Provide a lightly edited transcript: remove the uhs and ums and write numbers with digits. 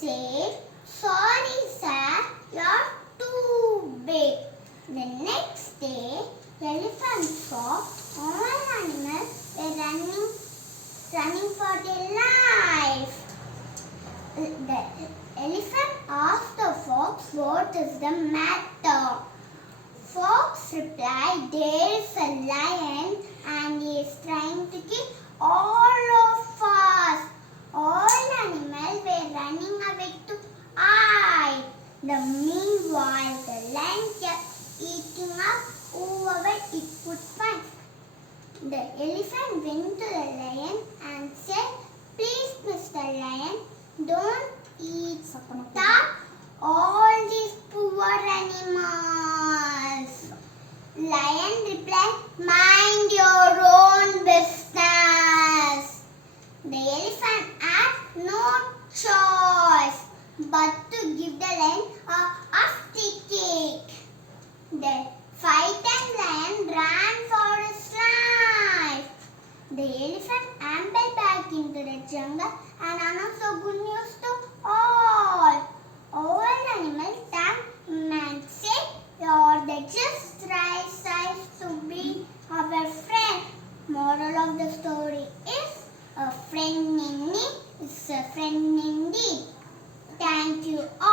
said, "Sorry sir, you're too big." The next day, the elephant saw all animals were running for their life. The elephant asked the fox, "What is the matter?" Fox replied, "There is a lion and he is trying to kill all of us. All animals were running away to hide." Meanwhile, the lion kept eating up whoever it could find. The elephant went to the lion and said, "Please, Mr. Lion, don't eat up all these poor animals." Lion replied, "Mind your own business." The elephant had no choice but to give the lion a hefty kick. The frightened lion ran for his life. The elephant ambled back into the jungle and announced the good news to all. All animals thanked him and said, "You're the just right size to be our friend." Moral of the story is, a friend in need is a friend indeed. Thank you all.